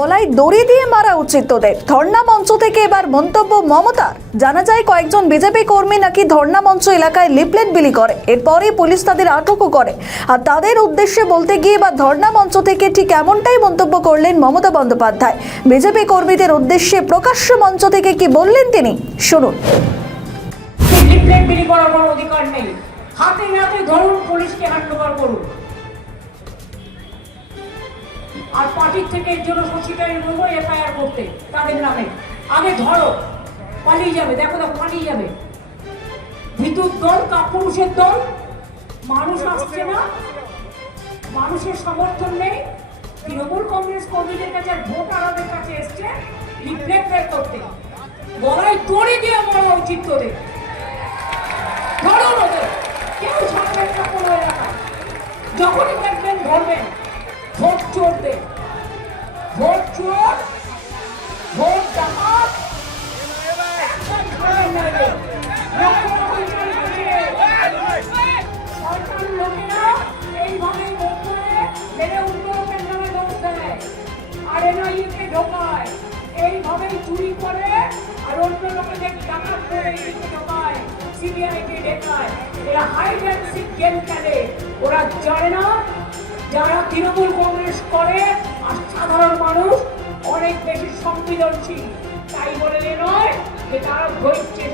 গলায় দড়ি দিয়ে মারা উচিত তোদের। ধর্ণা মঞ্চ থেকে এবার মন্তব্য মমতার। জানা যায় কয়েকজন বিজেপি কর্মী নাকি ধর্ণা মঞ্চ এলাকায় লিফলেট বিলি করে, এরপরই পুলিশ তাদের আটকও করে। আর তাদের উদ্দেশ্যে বলতে গিয়ে এবার ধর্ণা মঞ্চ থেকে ঠিক এমনটাই মন্তব্য করলেন মমতা বন্দ্যোপাধ্যায়। বিজেপি কর্মীদের উদ্দেশ্যে প্রকাশ্য মঞ্চ থেকে কি বললেন তিনি, শুনুন। লিফলেট বিলি করার কোনো অধিকার নেই। হাতে নাতে ধরুন, পুলিশকে হ্যান্ডওভার করুন। আর পার্টির থেকে এর জন্য সচিবালয় নেবো এফআইআর করতে তাদের নামে। আগে ধরো, পালিয়ে যাবে, দেখো দেখো পালিয়ে যাবে। বিদ্যুৎ দল, কাপুরুষের দল। মানুষ আসছে না, মানুষের সমর্থন নেই। তৃণমূল কংগ্রেস কর্মীদের কাছে আর ভোটারদের কাছে এসছে লিফলেট বের করতে। গলায় দড়ি দিয়ে মারা উচিত তোদের। ধরুন ওদের, কেউ ছাড়বেন না কোনো এলাকায়। যখনই দেখবেন ধরবেন। ভোট চোরদের, ভোট চোর, ভোট ডাকাত, একদম ছাড়বেন না এদের। সরকারি লোকেরা এইভাবে ভোট করে মেরে উন্নয়নের নামে দোষ দেয় আর এনআইএকে ঢোকায়, এইভাবেই চুরি করে আর অন্য লোকেদের ডাকাত করে ঢোকায়, সিবিআইকে ঢোকায়। এরা হাইড অ্যান্ড সিক গেম খেলে। ওরা জানে না যারা তৃণমূল কংগ্রেস করে আর সাধারণ মানুষ অনেক বেশি সংবেদনশীল, তাই বলে নয় যে তারা ধৈর্যের